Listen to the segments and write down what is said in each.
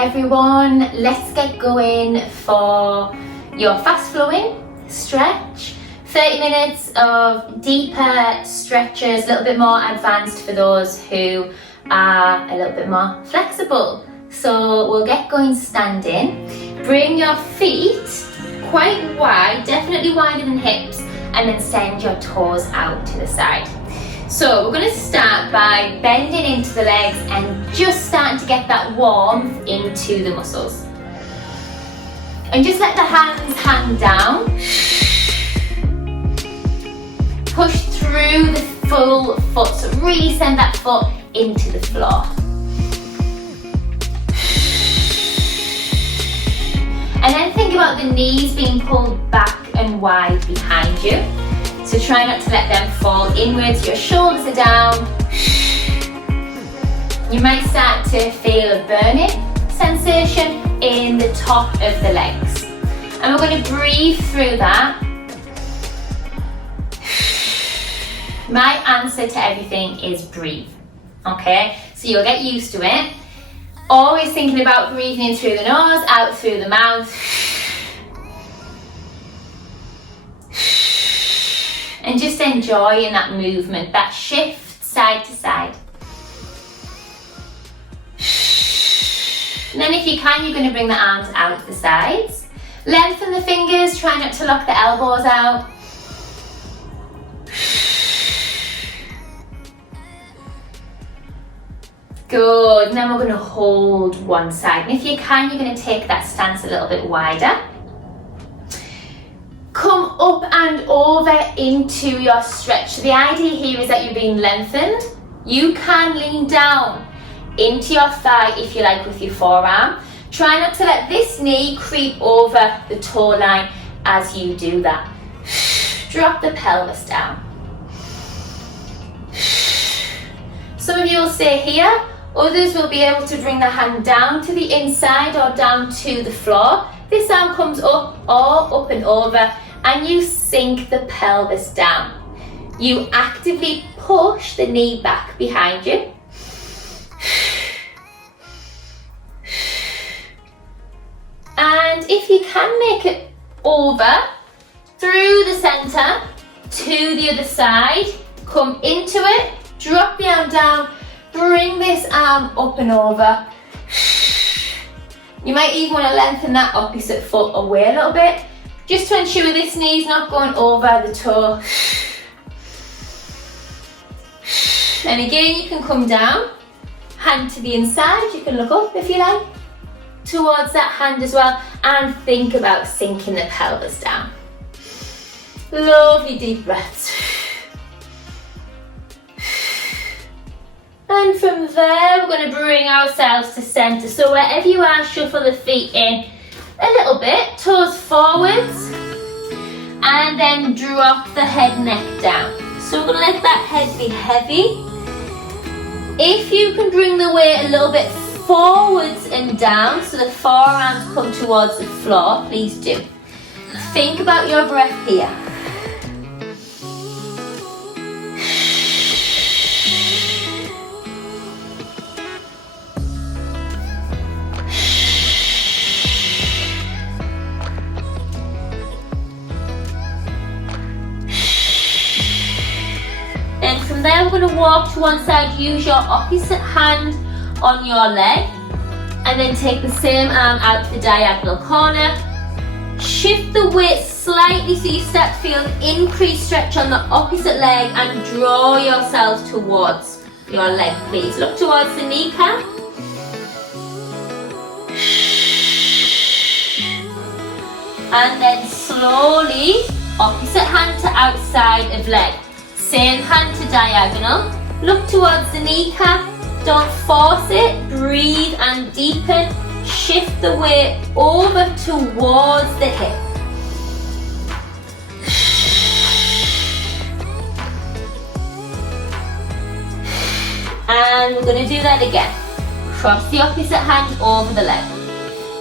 everyone, let's get going for your fast flowing stretch. 30 minutes of deeper stretches, a little bit more advanced for those who are a little bit more flexible. So we'll get going standing. Bring your feet quite wide, definitely wider than hips, and then send your toes out to the side. So we're going to start by bending into the legs and just starting to get that warmth into the muscles. And just let the hands hang down. Push through the full foot, so really send that foot into the floor. And then think about the knees being pulled back and wide behind you. So try not to let them fall inwards, your shoulders are down. You might start to feel a burning sensation in the top of the legs. And we're going to breathe through that. My answer to everything is breathe, okay? So you'll get used to it. Always thinking about breathing in through the nose, out through the mouth. And just enjoying that movement, that shift side to side. And then if you can, you're going to bring the arms out to the sides. Lengthen the fingers, try not to lock the elbows out. Good, now we're going to hold one side. And if you can, you're going to take that stance a little bit wider. Come up and over into your stretch. So the idea here is that you're being lengthened. You can lean down into your thigh if you like with your forearm. Try not to let this knee creep over the toe line as you do that. Drop the pelvis down. Some of you will stay here. Others will be able to bring the hand down to the inside or down to the floor. This arm comes up or up and over, and you sink the pelvis down. You actively push the knee back behind you. And if you can make it over through the center to the other side, come into it, drop the arm down, bring this arm up and over. You might even want to lengthen that opposite foot away a little bit, just to ensure this knee's not going over the toe. And again, you can come down, hand to the inside, you can look up if you like, towards that hand as well, and think about sinking the pelvis down. Lovely deep breaths. And from there, we're going to bring ourselves to center. So wherever you are, shuffle the feet in a little bit, toes forwards, and then drop the head, neck down. So we're going to let that head be heavy. If you can bring the weight a little bit forwards and down, so the forearms come towards the floor, please do. Think about your breath here. From there, we're going to walk to one side, use your opposite hand on your leg, and then take the same arm out to the diagonal corner. Shift the weight slightly so you start to feel an increased stretch on the opposite leg, and draw yourself towards your leg, please. Look towards the kneecap. And then slowly, opposite hand to outside of leg. Same hand to diagonal. Look towards the kneecap. Don't force it. Breathe and deepen. Shift the weight over towards the hip. And we're going to do that again. Cross the opposite hand over the leg.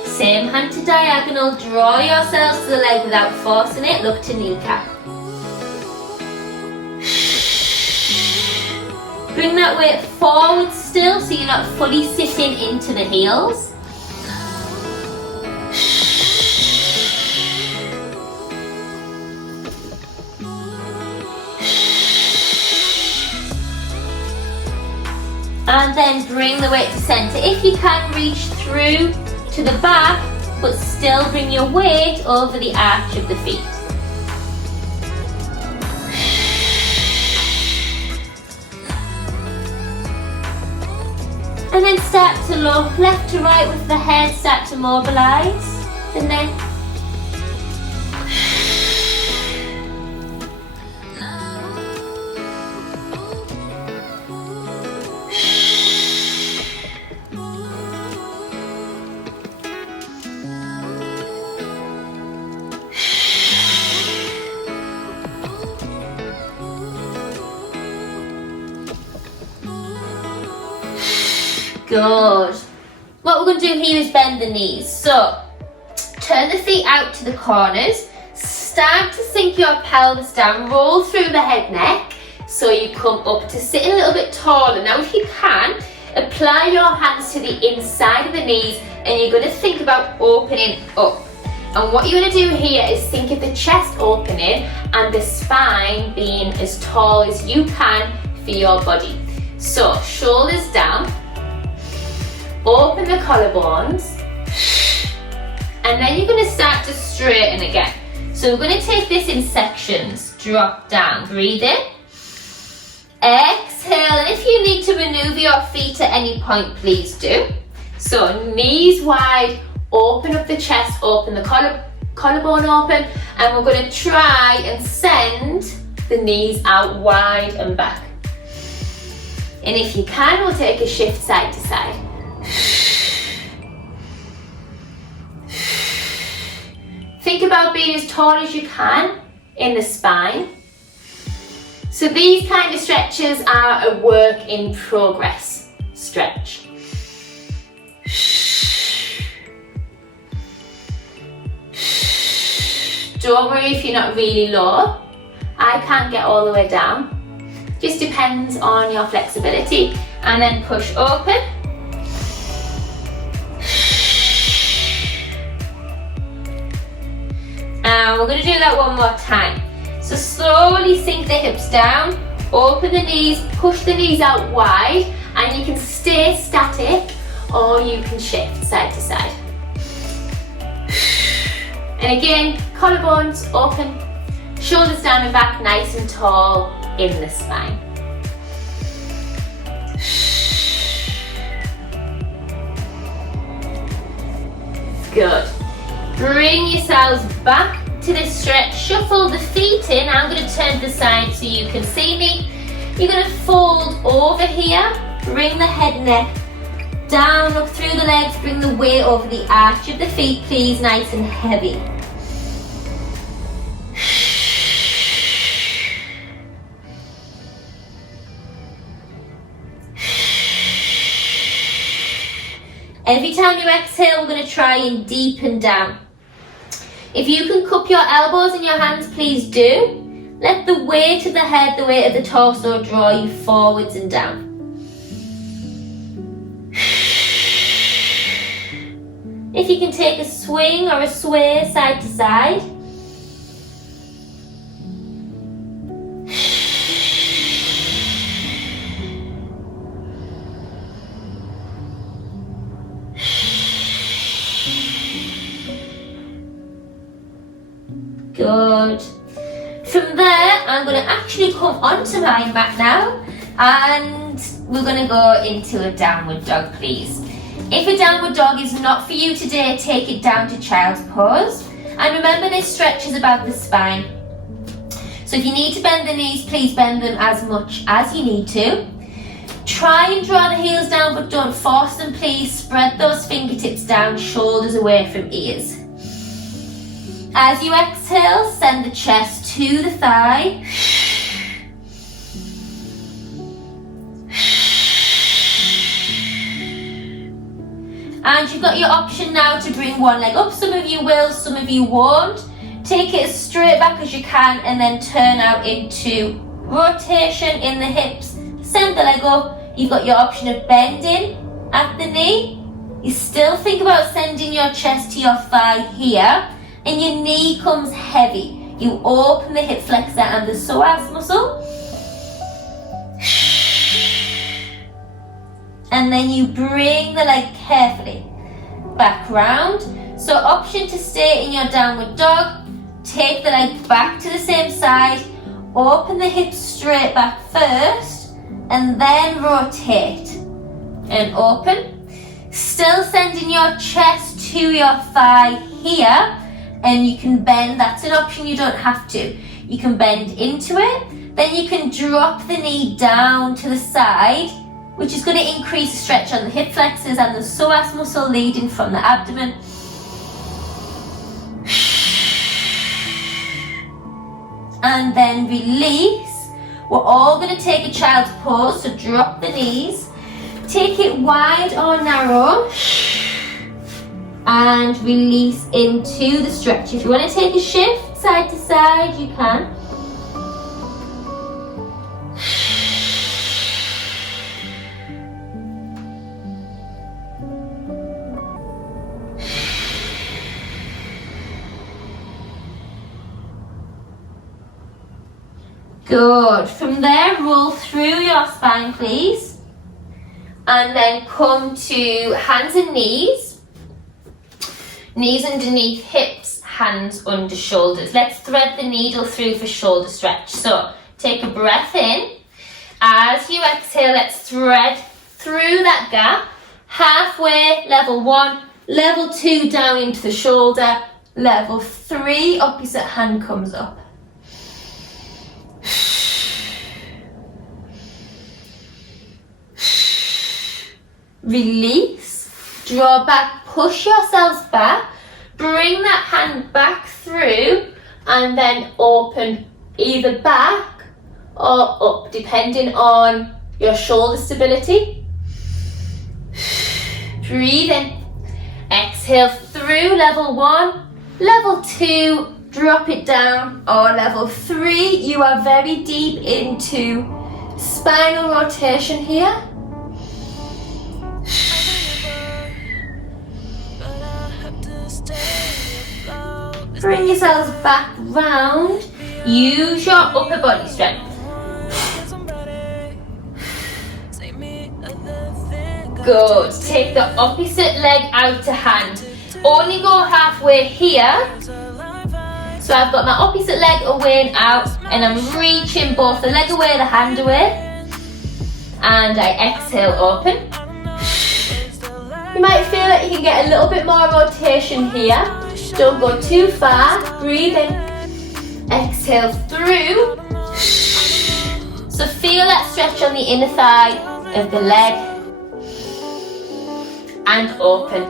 Same hand to diagonal. Draw yourselves to the leg without forcing it. Look to kneecap. Bring that weight forward still so you're not fully sitting into the heels. And then bring the weight to center. If you can, reach through to the back, but still bring your weight over the arch of the feet. And then start to look left to right with the head, start to mobilize the neck. Good. What we're going to do here is bend the knees. So, turn the feet out to the corners. Start to sink your pelvis down. Roll through the head neck. So you come up to sitting a little bit taller. Now if you can, apply your hands to the inside of the knees and you're going to think about opening up. And what you're going to do here is think of the chest opening and the spine being as tall as you can for your body. So, shoulders down. Open the collarbones, and then you're going to start to straighten again. So we're going to take this in sections. Drop down, breathe in, exhale, and if you need to maneuver your feet at any point, please do. So knees wide, open up the chest, open the collarbone open, and we're going to try and send the knees out wide and back. And if you can, we'll take a shift side to side. Think about being as tall as you can in the spine. So these kind of stretches are a work in progress stretch. Don't worry if you're not really low. I can't get all the way down. Just depends on your flexibility. And then push open. And we're going to do that one more time. So slowly sink the hips down, open the knees, push the knees out wide, and you can stay static or you can shift side to side. And again, collarbones open, shoulders down and back nice and tall in the spine. Good. Bring yourselves back to this stretch. Shuffle the feet in. I'm going to turn to the side so you can see me. You're going to fold over here. Bring the head neck down, up through the legs. Bring the weight over the arch of the feet, please, nice and heavy. Every time you exhale, we're going to try and deepen down. If you can cup your elbows in your hands, please do. Let the weight of the head, the weight of the torso draw you forwards and down. If you can take a swing or a sway side to side. Good. From there, I'm going to actually come onto my mat now and we're going to go into a downward dog, please. If a downward dog is not for you today, take it down to child's pose. And remember, this stretch is about the spine. So if you need to bend the knees, please bend them as much as you need to. Try and draw the heels down, but don't force them, please. Spread those fingertips down, shoulders away from ears. As you exhale, send the chest to the thigh. And you've got your option now to bring one leg up. Some of you will, some of you won't. Take it as straight back as you can and then turn out into rotation in the hips. Send the leg up. You've got your option of bending at the knee. You still think about sending your chest to your thigh here. And your knee comes heavy. You open the hip flexor and the psoas muscle. and then you bring the leg carefully back round. So option to stay in your downward dog, take the leg back to the same side, open the hips straight back first, and then rotate and open. Still sending your chest to your thigh here, and you can bend. That's an option, you don't have to. You can bend into it, then you can drop the knee down to the side, which is going to increase the stretch on the hip flexors and the psoas muscle leading from the abdomen. And then release. We're all going to take a child's pose, so drop the knees, take it wide or narrow, and release into the stretch. If you want to take a shift side to side, you can. Good. From there, roll through your spine, please. And then come to hands and knees. Knees underneath hips, hands under shoulders. Let's thread the needle through for shoulder stretch. So take a breath in. As you exhale, let's thread through that gap. Halfway, level 1, level 2 down into the shoulder, level 3, opposite hand comes up. Release, draw back, push yourselves back, bring that hand back through, and then open either back or up, depending on your shoulder stability. Breathe in, exhale through level 1, level 2, drop it down, or level 3, you are very deep into spinal rotation here. Bring yourselves back round. Use your upper body strength. Good. Take the opposite leg out to hand. Only go halfway here. So I've got my opposite leg away and out, and I'm reaching both the leg away, the hand away. And I exhale, open. You might feel that you can get a little bit more rotation here. Don't go too far. Breathe in. Exhale through. So feel that stretch on the inner thigh of the leg. And open.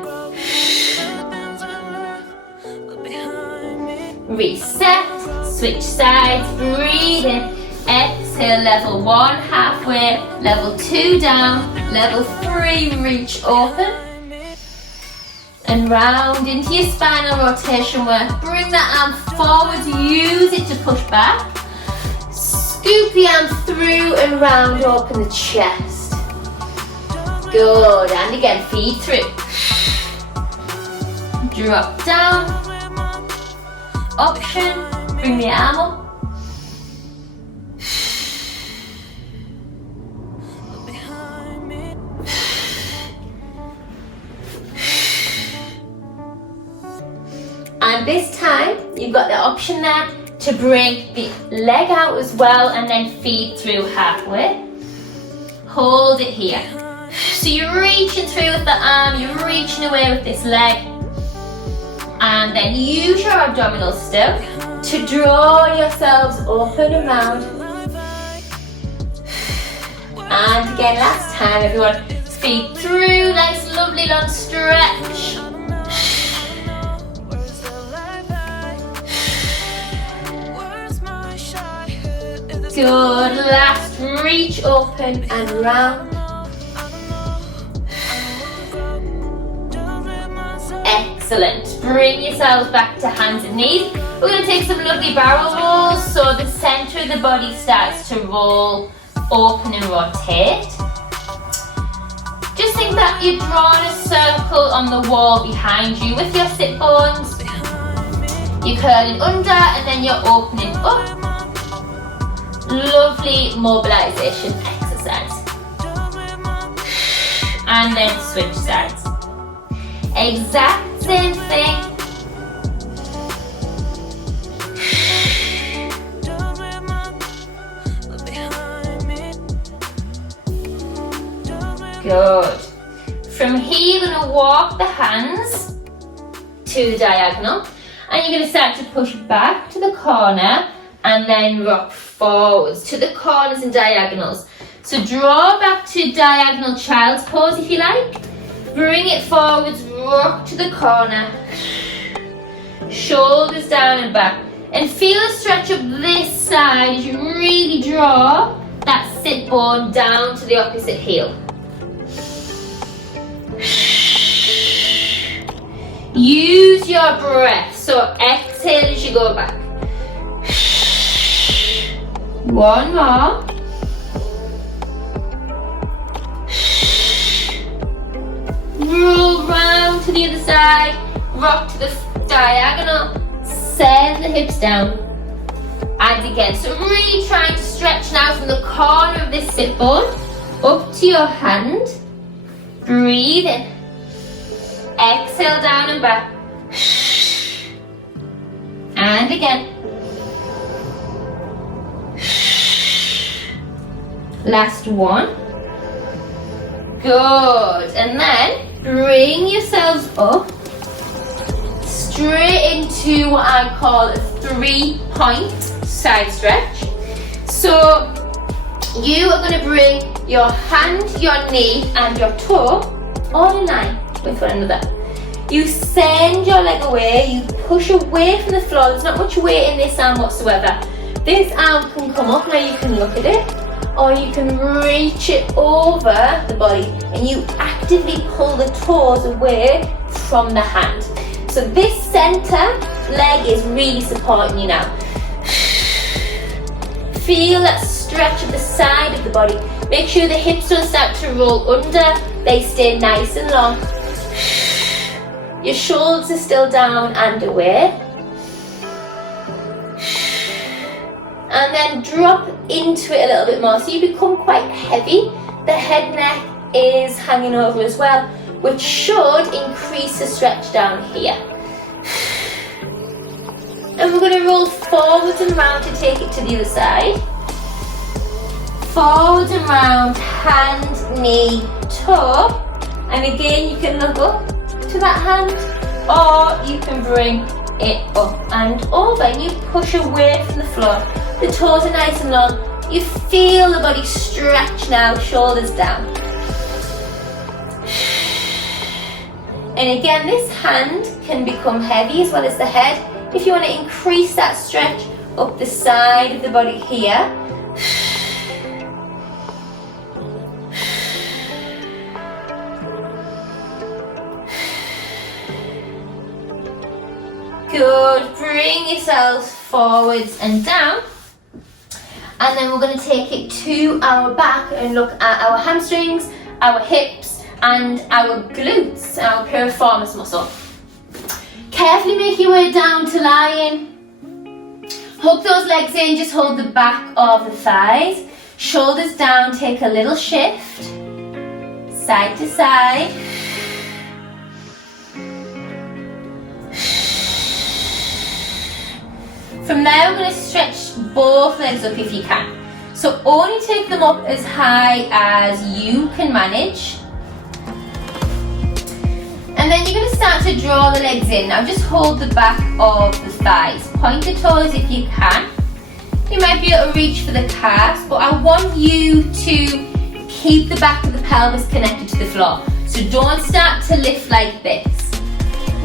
Reset. Switch sides. Breathe in. Exhale, level 1 halfway. Level 2 down. Level 3 reach open. And round into your spinal rotation work. Bring that arm forward, use it to push back. Scoop the arm through and round, open the chest. Good, and again, feed through. Drop down. Option, bring the arm up. And this time, you've got the option there to bring the leg out as well and then feed through halfway. Hold it here. So you're reaching through with the arm, you're reaching away with this leg. And then use your abdominals still to draw yourselves open and round. And again, last time everyone, feed through, nice lovely long stretch. Good, last, reach open and round. Excellent, bring yourselves back to hands and knees. We're going to take some lovely barrel rolls, so the centre of the body starts to roll, open and rotate. Just think that you're drawing a circle on the wall behind you with your sit bones. You're curling under and then you're opening up. Lovely mobilization exercise. and then switch sides. Exact same thing. Good. From here, you're going to walk the hands to the diagonal, and you're going to start to push back to the corner and then rock forwards to the corners and diagonals. So draw back to diagonal child's pose if you like. Bring it forwards, rock to the corner, shoulders down and back. And feel a stretch up this side as you really draw that sit bone down to the opposite heel. Use your breath, so exhale as you go back. One more. Roll round to the other side, rock to the diagonal, send the hips down. And again, so really trying to stretch now from the corner of this sit bone up to your hand. Breathe in. Exhale down and back. And again. Last one. Good. And then bring yourselves up straight into what I call a 3-point side stretch. So you are going to bring your hand, your knee and your toe all in line with one another. You send your leg away, you push away from the floor. There's not much weight in this arm whatsoever. This arm can come up, now you can look at it, or you can reach it over the body and you actively pull the toes away from the hand. So this center leg is really supporting you now. Feel that stretch of the side of the body. Make sure the hips don't start to roll under, they stay nice and long. Your shoulders are still down and away. And then drop into it a little bit more so you become quite heavy. The head neck is hanging over as well, which should increase the stretch down here. And we're going to roll forwards and round to take it to the other side. Forwards and round, hand, knee, toe. And again, you can look up to that hand, or you can bring it up and over. And you push away from the floor. The toes are nice and long. You feel the body stretch now, shoulders down. And again, this hand can become heavy as well as the head. If you want to increase that stretch up the side of the body here. Good. Bring yourself forwards and down. And then we're going to take it to our back and look at our hamstrings, our hips, and our glutes, our piriformis muscle. Carefully make your way down to lying. Hook those legs in, just hold the back of the thighs. Shoulders down, take a little shift. Side to side. From there, we're going to stretch both legs up if you can. So only take them up as high as you can manage. And then you're going to start to draw the legs in. Now just hold the back of the thighs. Point the toes if you can. You might be able to reach for the calves, but I want you to keep the back of the pelvis connected to the floor. So don't start to lift like this.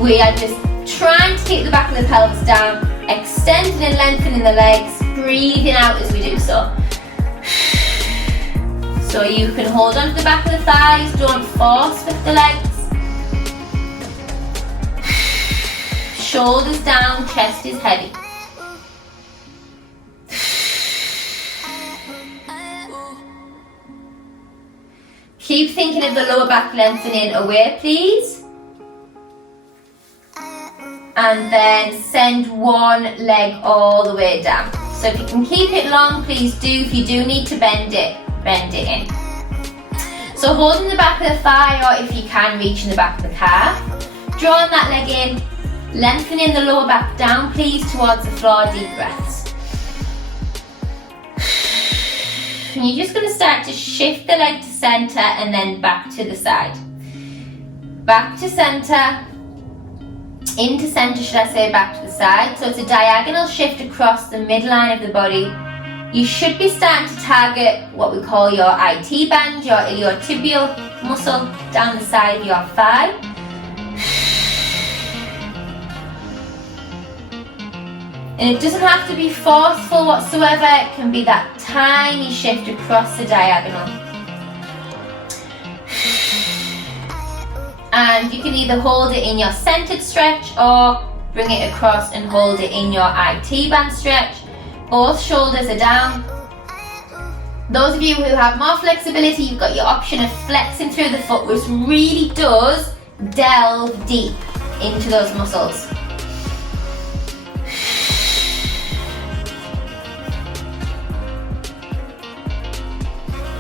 We are just trying to keep the back of the pelvis down, extending and lengthening the legs, breathing out as we do so. So you can hold on to the back of the thighs, don't force with the legs. Shoulders down, chest is heavy. Keep thinking of the lower back lengthening away, please. And then send one leg all the way down. So if you can keep it long, please do. If you do need to bend it in. So So holding the back of the thigh, or if you can, reaching the back of the calf. Drawing that leg in, lengthening the lower back down, please, towards the floor, deep breaths. And you're just going to start to shift the leg to centre and then back to the side. Back to centre, into centre, should I say, back to the side. So it's a diagonal shift across the midline of the body. You should be starting to target what we call your IT band, your iliotibial muscle down the side of your thigh. And it doesn't have to be forceful whatsoever, it can be that tiny shift across the diagonal. And you can either hold it in your centered stretch or bring it across and hold it in your IT band stretch. Both shoulders are down. Those of you who have more flexibility, you've got your option of flexing through the foot, which really does delve deep into those muscles.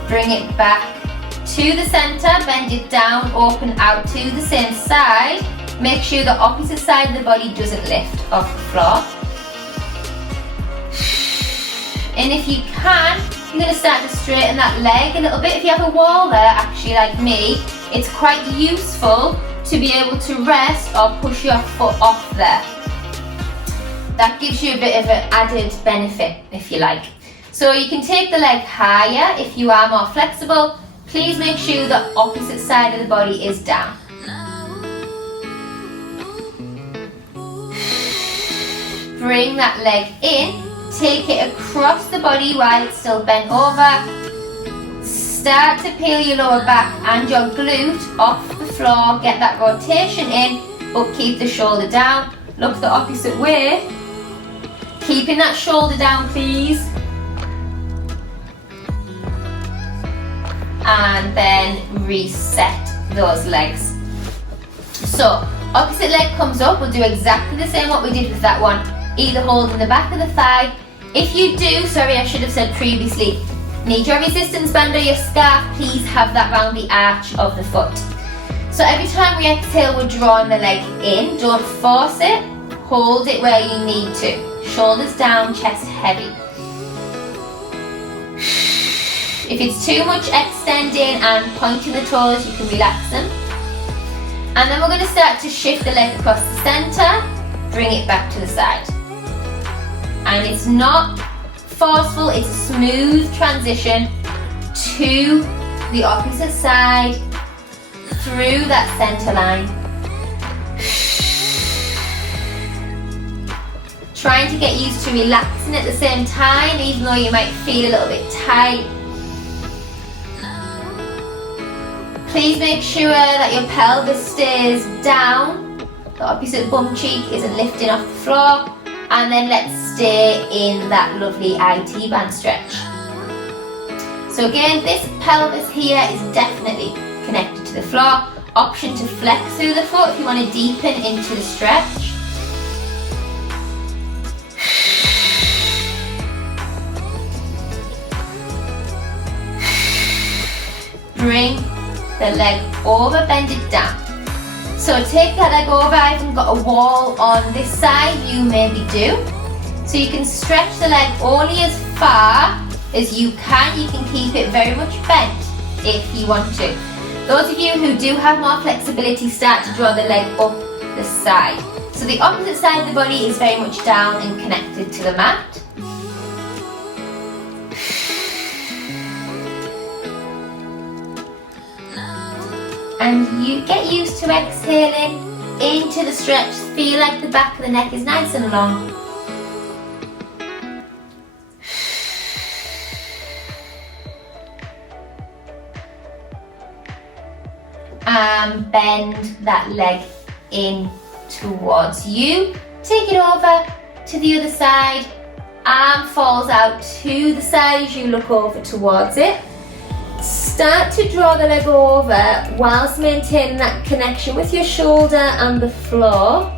Bring it back to the centre, bend it down, open out to the same side. Make sure the opposite side of the body doesn't lift off the floor. And if you can, you're going to start to straighten that leg a little bit. If you have a wall there, actually, like me, it's quite useful to be able to rest or push your foot off there. That gives you a bit of an added benefit, if you like. So you can take the leg higher if you are more flexible. Please make sure the opposite side of the body is down. Bring that leg in. Take it across the body while it's still bent over. Start to peel your lower back and your glute off the floor. Get that rotation in, but keep the shoulder down. Look the opposite way. Keeping that shoulder down, please. And then reset those legs. So, opposite leg comes up. We'll do exactly the same what we did with that one. Either holding the back of the thigh. If you do, sorry, I should have said previously, need your resistance band or your scarf, please have that round the arch of the foot. So every time we exhale, we're drawing the leg in. Don't force it. Hold it where you need to. Shoulders down, chest heavy. If it's too much extending and pointing the toes, you can relax them. And then we're going to start to shift the leg across the centre, bring it back to the side. And it's not forceful, it's a smooth transition to the opposite side, through that centre line. Trying to get used to relaxing at the same time, even though you might feel a little bit tight. Please make sure that your pelvis stays down, the opposite bum cheek isn't lifting off the floor. And then let's stay in that lovely IT band stretch. So again, this pelvis here is definitely connected to the floor. Option to flex through the foot if you want to deepen into the stretch. Bring the leg over, bend it down. So take that leg over. I haven't got a wall on this side, you maybe do. So you can stretch the leg only as far as you can. You can keep it very much bent if you want to. Those of you who do have more flexibility, start to draw the leg up the side. So the opposite side of the body is very much down and connected to the mat. And you get used to exhaling into the stretch. Feel like the back of the neck is nice and long. And bend that leg in towards you. Take it over to the other side. Arm falls out to the side as you look over towards it. Start to draw the leg over whilst maintaining that connection with your shoulder and the floor.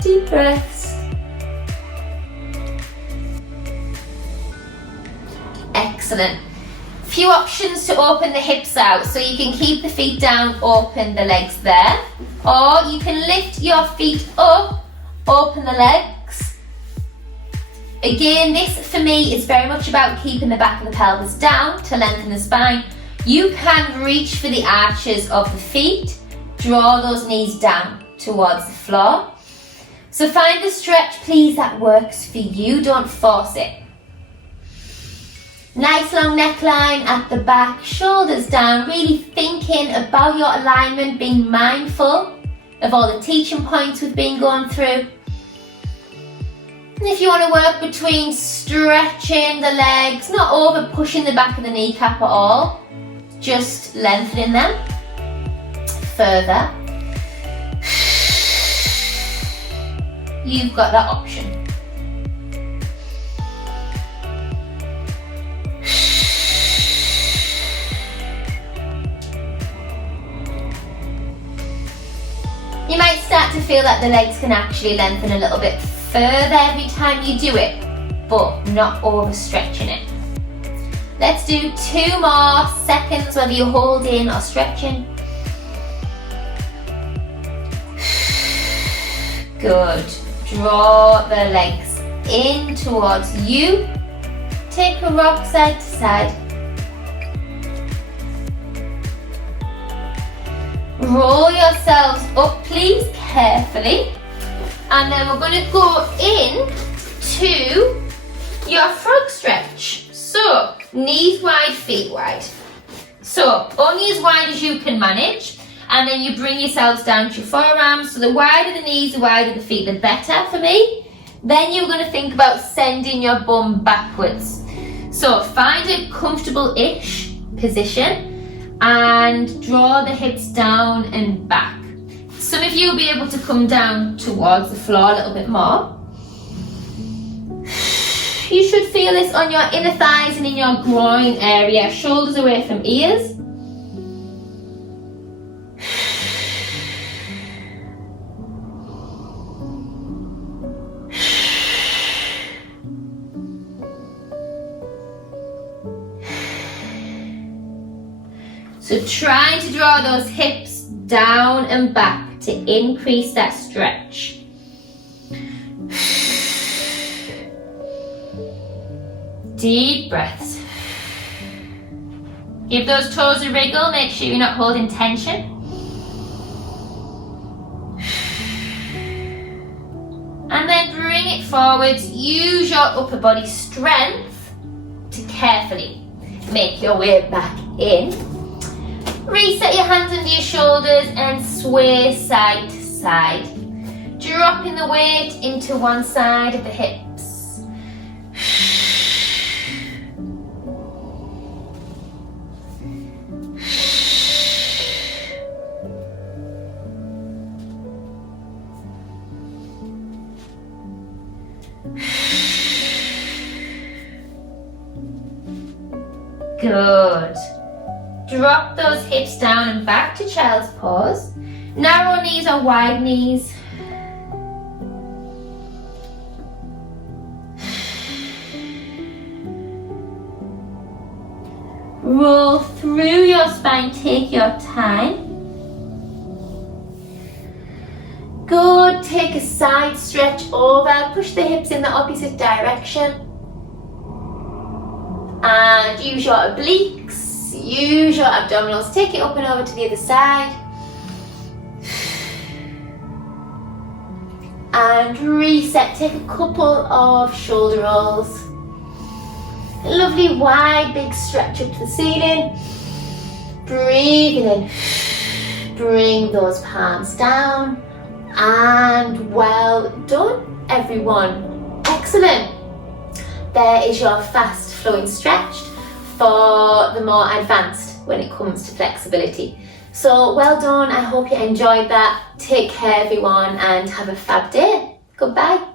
Deep breaths. options to open the hips out. So you can keep the feet down, open the legs there. Or you can lift your feet up, open the legs. Again, this for me is very much about keeping the back of the pelvis down to lengthen the spine. You can reach for the arches of the feet, draw those knees down towards the floor. So find the stretch, please, that works for you, don't force it. Nice long neckline at the back, shoulders down, really thinking about your alignment, being mindful of all the teaching points we've been going through. And if you want to work between stretching the legs, not over pushing the back of the kneecap at all, just lengthening them further, you've got that option. You might start to feel that the legs can actually lengthen a little bit further every time you do it, but not overstretching it. Let's do 2 more seconds, whether you're holding or stretching. Good. Draw the legs in towards you. Take a rock side to side. Roll yourselves up, please, carefully. And then we're going to go in to your frog stretch. So, knees wide, feet wide. So, only as wide as you can manage. And then you bring yourselves down to your forearms. So the wider the knees, the wider the feet, the better for me. Then you're going to think about sending your bum backwards. So find a comfortable-ish position and draw the hips down and back. Some of you will be able to come down towards the floor a little bit more. You should feel this on your inner thighs and in your groin area, shoulders away from ears. So trying to draw those hips down and back to increase that stretch. Deep breaths. Give those toes a wriggle, make sure you're not holding tension. And then bring it forwards. Use your upper body strength to carefully make your way back in. Reset your hands under your shoulders and sway side to side. Dropping the weight into one side of the hips. Good. Drop those hips down and back to child's pose. Narrow knees or wide knees. Roll through your spine, take your time. Good, take a side stretch over, push the hips in the opposite direction. And use your obliques, use your abdominals, take it up and over to the other side. And reset, take a couple of shoulder rolls. A lovely wide big stretch up to the ceiling. Breathing in, bring those palms down. And well done everyone, excellent. There is your fast flowing stretch for the more advanced when it comes to flexibility. So well done, I hope you enjoyed that. Take care everyone and have a fab day. Goodbye.